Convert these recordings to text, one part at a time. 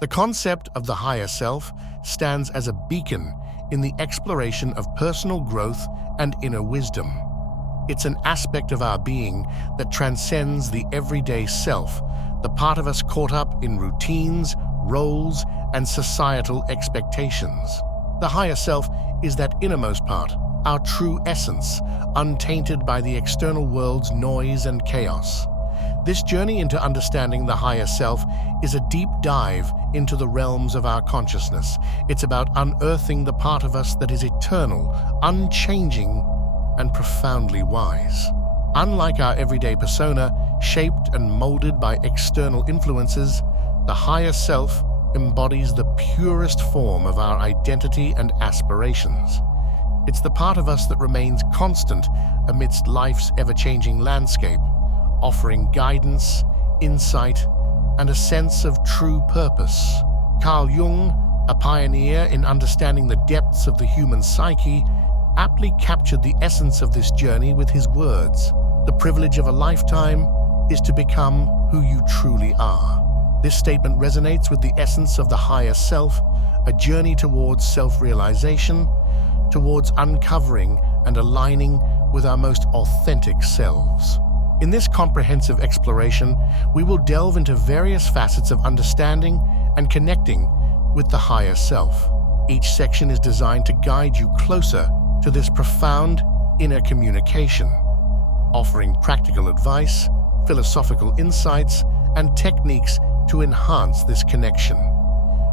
The concept of the higher self stands as a beacon in the exploration of personal growth and inner wisdom. It's an aspect of our being that transcends the everyday self, the part of us caught up in routines, roles, and societal expectations. The higher self is that innermost part, our true essence, untainted by the external world's noise and chaos. This journey into understanding the higher self is a deep dive into the realms of our consciousness. It's about unearthing the part of us that is eternal, unchanging, and profoundly wise. Unlike our everyday persona, shaped and molded by external influences, the higher self embodies the purest form of our identity and aspirations. It's the part of us that remains constant amidst life's ever-changing landscape, offering guidance, insight, and a sense of true purpose. Carl Jung, a pioneer in understanding the depths of the human psyche, aptly captured the essence of this journey with his words: "The privilege of a lifetime is to become who you truly are." This statement resonates with the essence of the higher self, a journey towards self-realization, towards uncovering and aligning with our most authentic selves. In this comprehensive exploration, we will delve into various facets of understanding and connecting with the higher self. Each section is designed to guide you closer to this profound inner communication, offering practical advice, philosophical insights, and techniques to enhance this connection.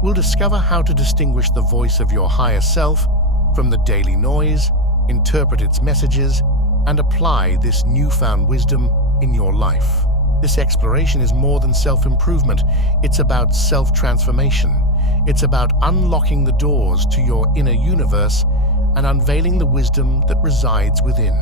We'll discover how to distinguish the voice of your higher self from the daily noise, interpret its messages, and apply this newfound wisdom in your life. This exploration is more than self-improvement. It's about self-transformation. It's about unlocking the doors to your inner universe and unveiling the wisdom that resides within.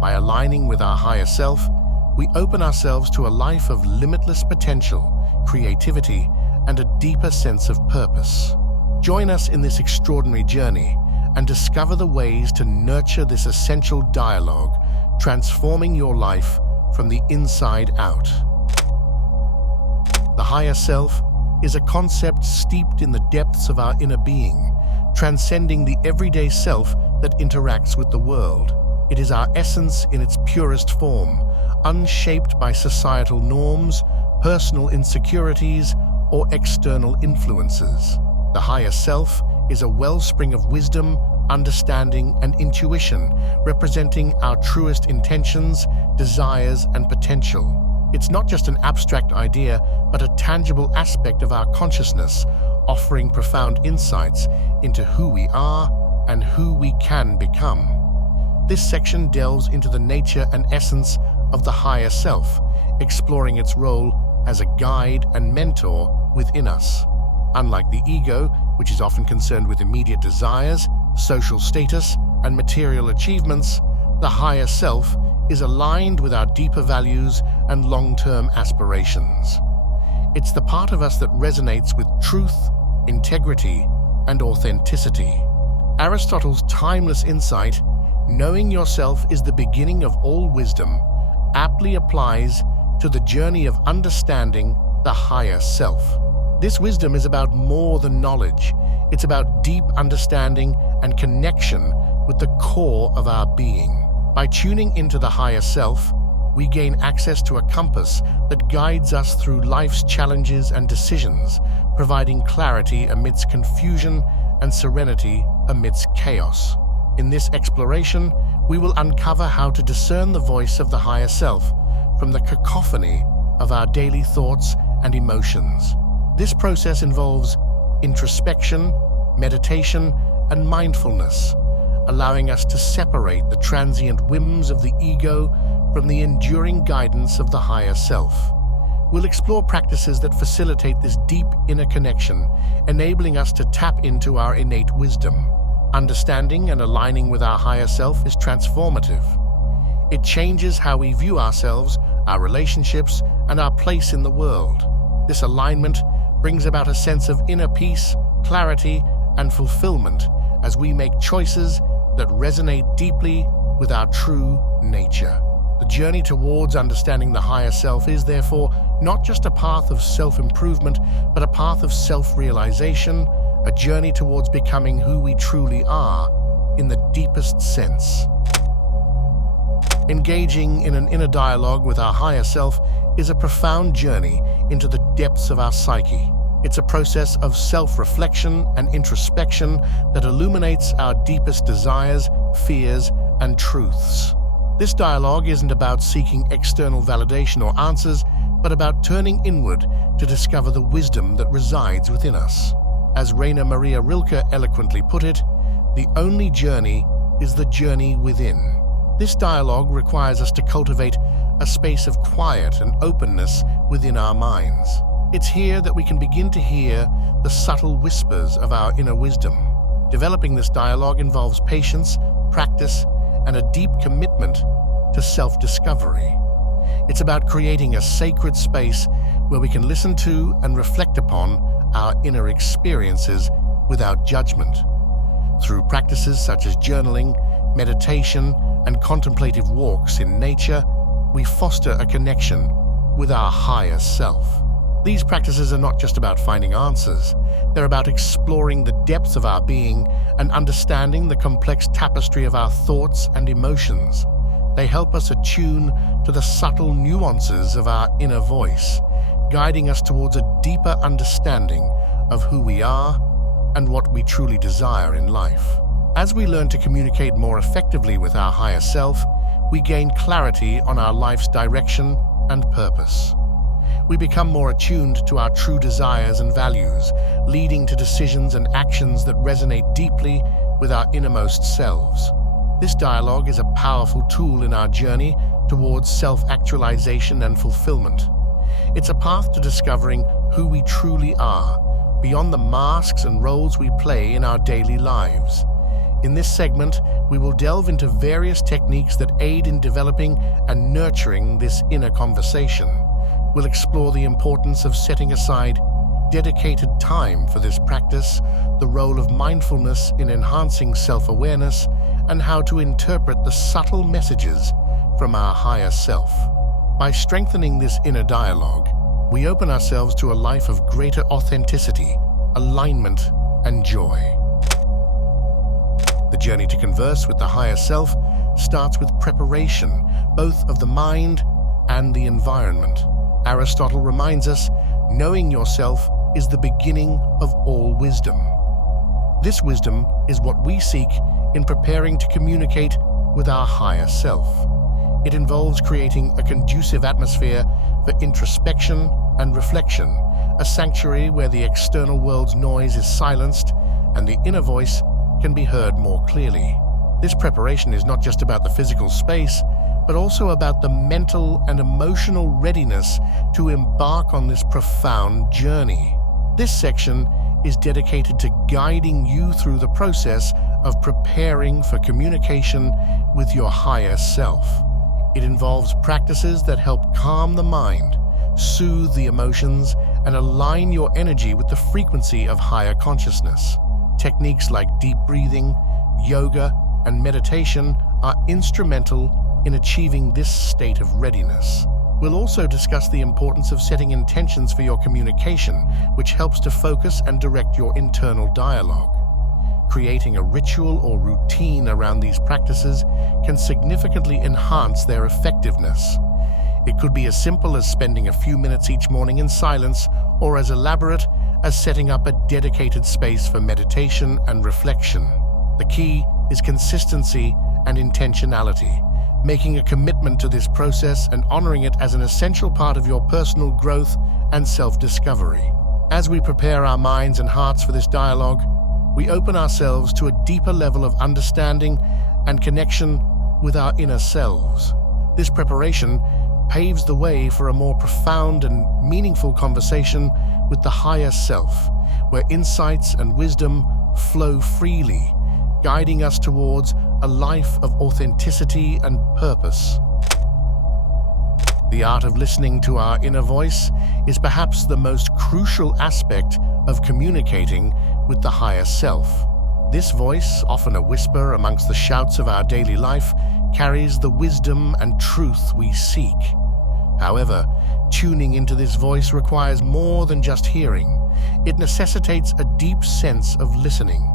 By aligning with our higher self, we open ourselves to a life of limitless potential, creativity, and a deeper sense of purpose. Join us in this extraordinary journey and discover the ways to nurture this essential dialogue, transforming your life from the inside out. The higher self is a concept steeped in the depths of our inner being, transcending the everyday self that interacts with the world. It is our essence in its purest form, unshaped by societal norms, personal insecurities, or external influences. The higher self is a wellspring of wisdom, understanding, and intuition, representing our truest intentions, desires, and potential. It's not just an abstract idea, but a tangible aspect of our consciousness, offering profound insights into who we are and who we can become. This section delves into the nature and essence of the higher self, exploring its role as a guide and mentor within us. Unlike the ego, which is often concerned with immediate desires, social status, and material achievements, the higher self is aligned with our deeper values and long-term aspirations. It's the part of us that resonates with truth, integrity, and authenticity. Aristotle's timeless insight, "Knowing yourself is the beginning of all wisdom," aptly applies to the journey of understanding the higher self. This wisdom is about more than knowledge. It's about deep understanding and connection with the core of our being. By tuning into the higher self, we gain access to a compass that guides us through life's challenges and decisions, providing clarity amidst confusion and serenity amidst chaos. In this exploration, we will uncover how to discern the voice of the higher self from the cacophony of our daily thoughts and emotions. This process involves introspection, meditation, and mindfulness, allowing us to separate the transient whims of the ego from the enduring guidance of the higher self. We'll explore practices that facilitate this deep inner connection, enabling us to tap into our innate wisdom. Understanding and aligning with our higher self is transformative. It changes how we view ourselves, our relationships, and our place in the world. This alignment brings about a sense of inner peace, clarity, and fulfillment as we make choices that resonate deeply with our true nature. The journey towards understanding the higher self is, therefore, not just a path of self-improvement, but a path of self-realization, a journey towards becoming who we truly are in the deepest sense. Engaging in an inner dialogue with our higher self is a profound journey into the depths of our psyche. It's a process of self-reflection and introspection that illuminates our deepest desires, fears, and truths. This dialogue isn't about seeking external validation or answers, but about turning inward to discover the wisdom that resides within us. As Rainer Maria Rilke eloquently put it, the only journey is the journey within. This dialogue requires us to cultivate a space of quiet and openness within our minds. It's here that we can begin to hear the subtle whispers of our inner wisdom. Developing this dialogue involves patience, practice, and a deep commitment to self-discovery. It's about creating a sacred space where we can listen to and reflect upon our inner experiences without judgment. Through practices such as journaling, meditation, and contemplative walks in nature, we foster a connection with our higher self. These practices are not just about finding answers. They're about exploring the depths of our being and understanding the complex tapestry of our thoughts and emotions. They help us attune to the subtle nuances of our inner voice, guiding us towards a deeper understanding of who we are and what we truly desire in life. As we learn to communicate more effectively with our higher self, we gain clarity on our life's direction and purpose. We become more attuned to our true desires and values, leading to decisions and actions that resonate deeply with our innermost selves. This dialogue is a powerful tool in our journey towards self-actualization and fulfillment. It's a path to discovering who we truly are, beyond the masks and roles we play in our daily lives. In this segment, we will delve into various techniques that aid in developing and nurturing this inner conversation. We'll explore the importance of setting aside dedicated time for this practice, the role of mindfulness in enhancing self-awareness, and how to interpret the subtle messages from our higher self. By strengthening this inner dialogue, we open ourselves to a life of greater authenticity, alignment, and joy. The journey to converse with the higher self starts with preparation, both of the mind and the environment. Aristotle reminds us, knowing yourself is the beginning of all wisdom. This wisdom is what we seek in preparing to communicate with our higher self. It involves creating a conducive atmosphere for introspection and reflection, a sanctuary where the external world's noise is silenced and the inner voice can be heard more clearly. This preparation is not just about the physical space, but also about the mental and emotional readiness to embark on this profound journey. This section is dedicated to guiding you through the process of preparing for communication with your higher self. It involves practices that help calm the mind, soothe the emotions, and align your energy with the frequency of higher consciousness. Techniques like deep breathing, yoga, and meditation are instrumental in achieving this state of readiness. We'll also discuss the importance of setting intentions for your communication, which helps to focus and direct your internal dialogue. Creating a ritual or routine around these practices can significantly enhance their effectiveness. It could be as simple as spending a few minutes each morning in silence, or as elaborate as setting up a dedicated space for meditation and reflection. The key is consistency and intentionality, making a commitment to this process and honoring it as an essential part of your personal growth and self-discovery. As we prepare our minds and hearts for this dialogue, we open ourselves to a deeper level of understanding and connection with our inner selves. This preparation paves the way for a more profound and meaningful conversation with the higher self, where insights and wisdom flow freely, guiding us towards a life of authenticity and purpose. The art of listening to our inner voice is perhaps the most crucial aspect of communicating with the higher self. This voice, often a whisper amongst the shouts of our daily life, carries the wisdom and truth we seek. However, tuning into this voice requires more than just hearing. It necessitates a deep sense of listening,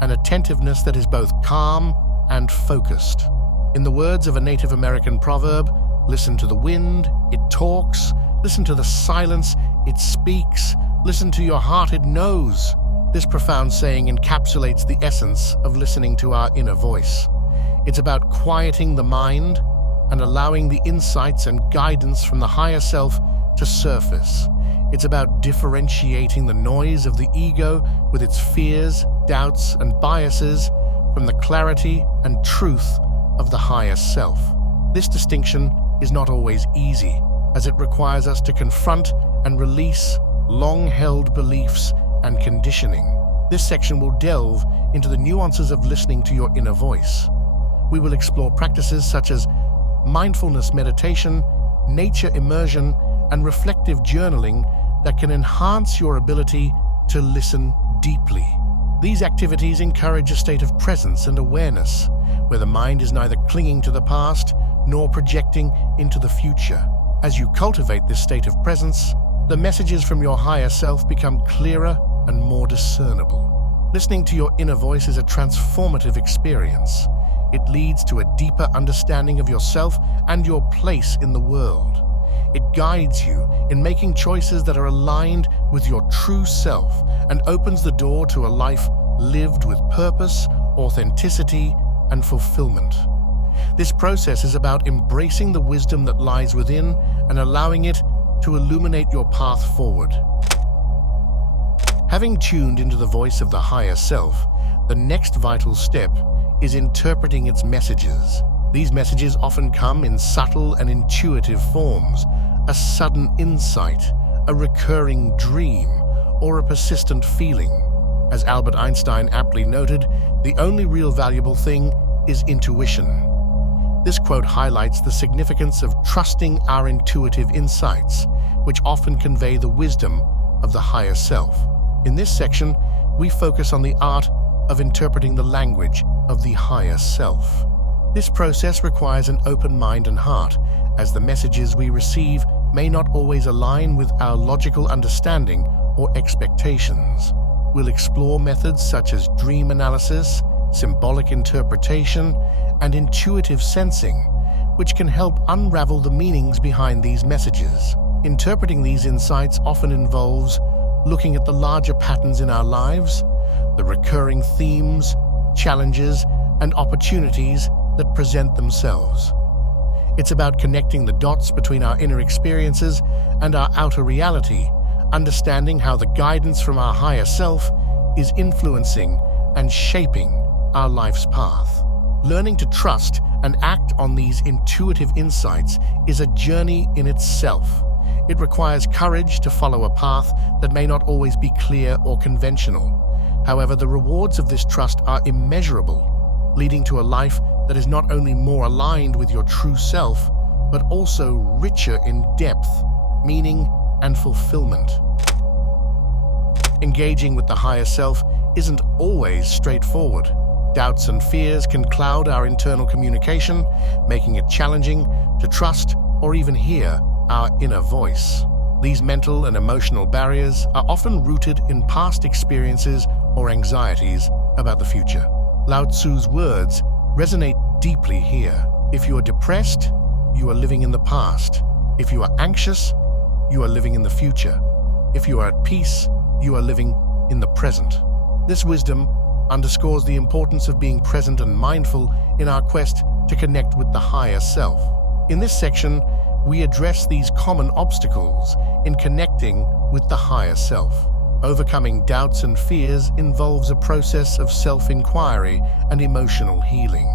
an attentiveness that is both calm and focused. In the words of a Native American proverb, listen to the wind, it talks. Listen to the silence, it speaks. Listen to your heart, it knows. This profound saying encapsulates the essence of listening to our inner voice. It's about quieting the mind and allowing the insights and guidance from the higher self to surface. It's about differentiating the noise of the ego with its fears, doubts, and biases from the clarity and truth of the higher self. This distinction is not always easy, as it requires us to confront and release long-held beliefs and conditioning. This section will delve into the nuances of listening to your inner voice. We will explore practices such as mindfulness meditation, nature immersion, and reflective journaling that can enhance your ability to listen deeply. These activities encourage a state of presence and awareness, where the mind is neither clinging to the past nor projecting into the future. As you cultivate this state of presence, the messages from your higher self become clearer and more discernible. Listening to your inner voice is a transformative experience. It leads to a deeper understanding of yourself and your place in the world. It guides you in making choices that are aligned with your true self and opens the door to a life lived with purpose, authenticity, and fulfillment. This process is about embracing the wisdom that lies within and allowing it to illuminate your path forward. Having tuned into the voice of the higher self, the next vital step is interpreting its messages. These messages often come in subtle and intuitive forms: a sudden insight, a recurring dream, or a persistent feeling. As Albert Einstein aptly noted, the only real valuable thing is intuition. This quote highlights the significance of trusting our intuitive insights, which often convey the wisdom of the higher self. In this section, we focus on the art of interpreting the language of the higher self. This process requires an open mind and heart, as the messages we receive may not always align with our logical understanding or expectations. We'll explore methods such as dream analysis, symbolic interpretation, and intuitive sensing, which can help unravel the meanings behind these messages. Interpreting these insights often involves looking at the larger patterns in our lives, the recurring themes, challenges, and opportunities that present themselves. It's about connecting the dots between our inner experiences and our outer reality, understanding how the guidance from our higher self is influencing and shaping our life's path. Learning to trust and act on these intuitive insights is a journey in itself. It requires courage to follow a path that may not always be clear or conventional. However, the rewards of this trust are immeasurable, leading to a life that is not only more aligned with your true self, but also richer in depth, meaning, and fulfillment. Engaging with the higher self isn't always straightforward. Doubts and fears can cloud our internal communication, making it challenging to trust or even hear our inner voice. These mental and emotional barriers are often rooted in past experiences or anxieties about the future. Lao Tzu's words resonate deeply here. If you are depressed, you are living in the past. If you are anxious, you are living in the future. If you are at peace, you are living in the present. This wisdom underscores the importance of being present and mindful in our quest to connect with the higher self. In this section, we address these common obstacles in connecting with the higher self. Overcoming doubts and fears involves a process of self-inquiry and emotional healing.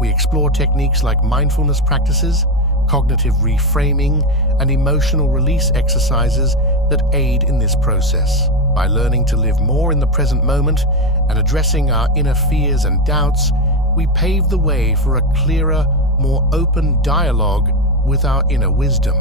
We explore techniques like mindfulness practices, cognitive reframing, and emotional release exercises that aid in this process. By learning to live more in the present moment and addressing our inner fears and doubts, we pave the way for a clearer, more open dialogue with our inner wisdom.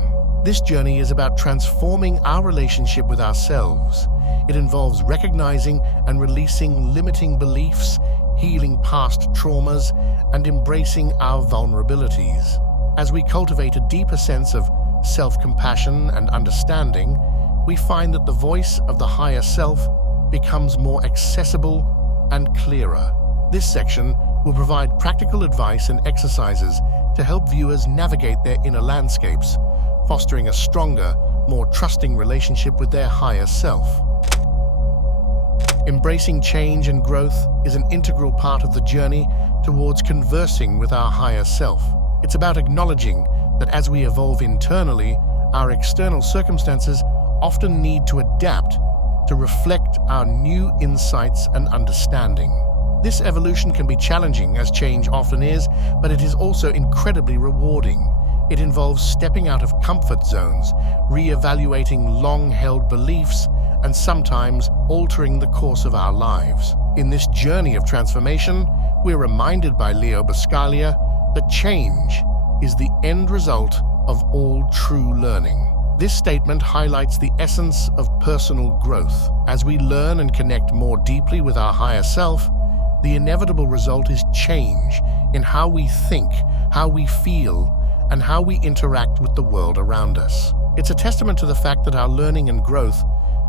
This journey is about transforming our relationship with ourselves. It involves recognizing and releasing limiting beliefs, healing past traumas, and embracing our vulnerabilities. As we cultivate a deeper sense of self-compassion and understanding, we find that the voice of the higher self becomes more accessible and clearer. This section will provide practical advice and exercises to help viewers navigate their inner landscapes, fostering a stronger, more trusting relationship with their higher self. Embracing change and growth is an integral part of the journey towards conversing with our higher self. It's about acknowledging that as we evolve internally, our external circumstances often need to adapt to reflect our new insights and understanding. This evolution can be challenging, as change often is, but it is also incredibly rewarding. It involves stepping out of comfort zones, re-evaluating long-held beliefs, and sometimes altering the course of our lives. In this journey of transformation, we're reminded by Leo Buscaglia that change is the end result of all true learning. This statement highlights the essence of personal growth. As we learn and connect more deeply with our higher self, the inevitable result is change in how we think, how we feel, and how we interact with the world around us. It's a testament to the fact that our learning and growth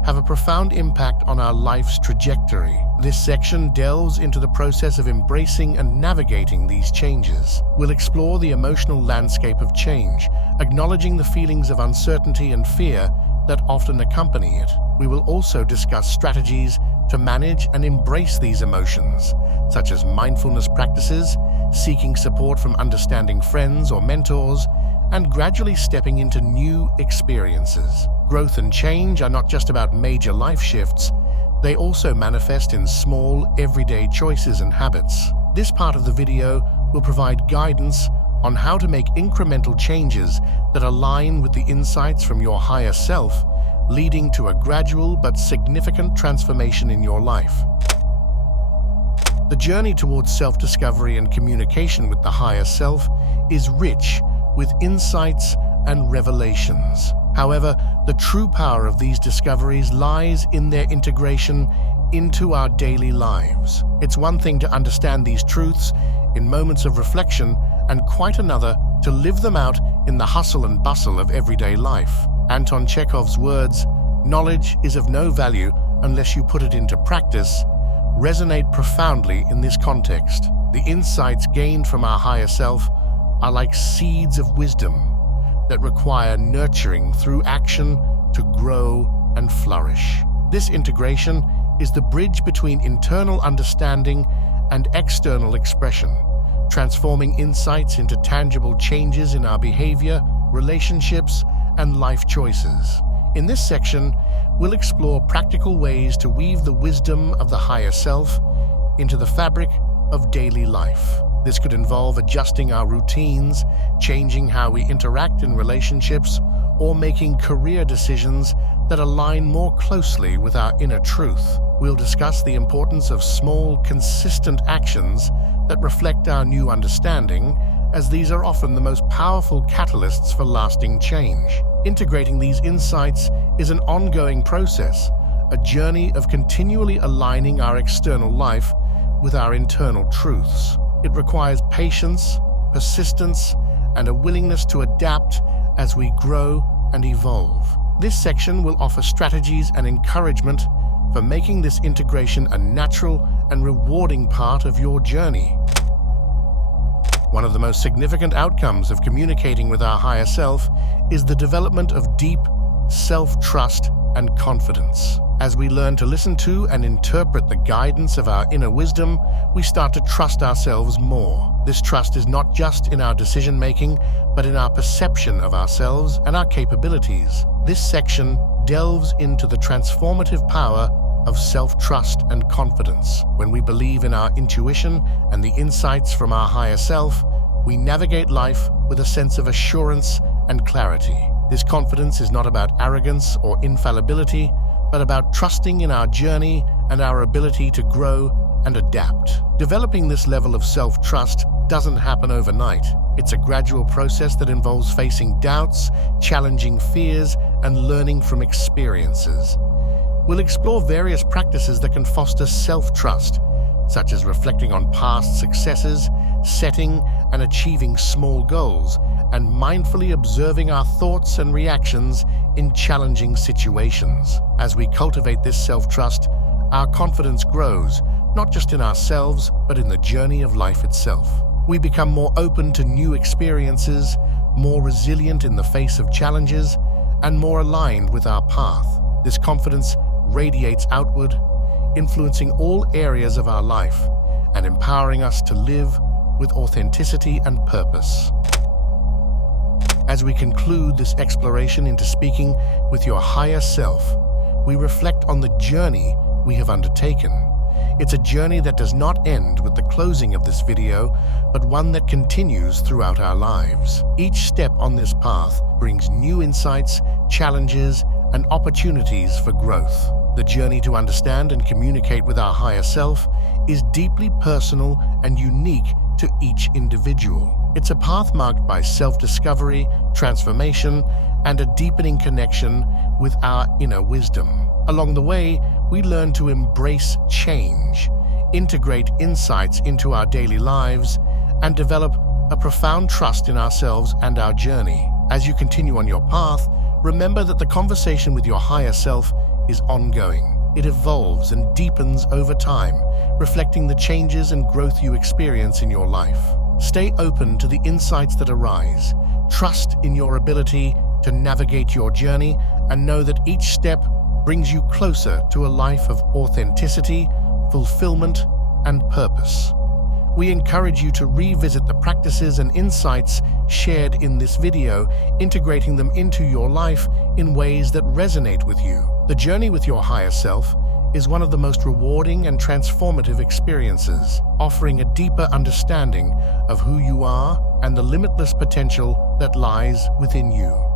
have a profound impact on our life's trajectory. This section delves into the process of embracing and navigating these changes. We'll explore the emotional landscape of change, acknowledging the feelings of uncertainty and fear that often accompany it. We will also discuss strategies to manage and embrace these emotions, such as mindfulness practices, seeking support from understanding friends or mentors, and gradually stepping into new experiences. Growth and change are not just about major life shifts, they also manifest in small, everyday choices and habits. This part of the video will provide guidance on how to make incremental changes that align with the insights from your higher self, leading to a gradual but significant transformation in your life. The journey towards self-discovery and communication with the higher self is rich with insights and revelations. However, the true power of these discoveries lies in their integration into our daily lives. It's one thing to understand these truths in moments of reflection, and quite another to live them out in the hustle and bustle of everyday life. Anton Chekhov's words, "Knowledge is of no value unless you put it into practice," resonate profoundly in this context. The insights gained from our higher self are like seeds of wisdom that require nurturing through action to grow and flourish. This integration is the bridge between internal understanding and external expression, transforming insights into tangible changes in our behavior, relationships, and life choices. In this section, we'll explore practical ways to weave the wisdom of the higher self into the fabric of daily life. This could involve adjusting our routines, changing how we interact in relationships, or making career decisions that align more closely with our inner truth. We'll discuss the importance of small, consistent actions that reflect our new understanding, as these are often the most powerful catalysts for lasting change. Integrating these insights is an ongoing process, a journey of continually aligning our external life with our internal truths. It requires patience, persistence, and a willingness to adapt as we grow and evolve. This section will offer strategies and encouragement for making this integration a natural and rewarding part of your journey. One of the most significant outcomes of communicating with our higher self is the development of deep self-trust and confidence. As we learn to listen to and interpret the guidance of our inner wisdom, we start to trust ourselves more. This trust is not just in our decision-making, but in our perception of ourselves and our capabilities. This section delves into the transformative power of self-trust and confidence. When we believe in our intuition and the insights from our higher self, we navigate life with a sense of assurance and clarity. This confidence is not about arrogance or infallibility, but about trusting in our journey and our ability to grow and adapt. Developing this level of self-trust doesn't happen overnight. It's a gradual process that involves facing doubts, challenging fears, and learning from experiences. We'll explore various practices that can foster self-trust, such as reflecting on past successes, setting and achieving small goals, and mindfully observing our thoughts and reactions in challenging situations. As we cultivate this self-trust, our confidence grows, not just in ourselves, but in the journey of life itself. We become more open to new experiences, more resilient in the face of challenges, and more aligned with our path. This confidence radiates outward, influencing all areas of our life and empowering us to live with authenticity and purpose. As we conclude this exploration into speaking with your higher self, we reflect on the journey we have undertaken. It's a journey that does not end with the closing of this video, but one that continues throughout our lives. Each step on this path brings new insights, challenges, and opportunities for growth. The journey to understand and communicate with our higher self is deeply personal and unique to each individual. It's a path marked by self-discovery, transformation, and a deepening connection with our inner wisdom. Along the way, we learn to embrace change, integrate insights into our daily lives, and develop a profound trust in ourselves and our journey. As you continue on your path, remember that the conversation with your higher self is ongoing. It evolves and deepens over time, reflecting the changes and growth you experience in your life. Stay open to the insights that arise. Trust in your ability to navigate your journey, and know that each step brings you closer to a life of authenticity, fulfillment, and purpose. We encourage you to revisit the practices and insights shared in this video, integrating them into your life in ways that resonate with you. The journey with your higher self is one of the most rewarding and transformative experiences, offering a deeper understanding of who you are and the limitless potential that lies within you.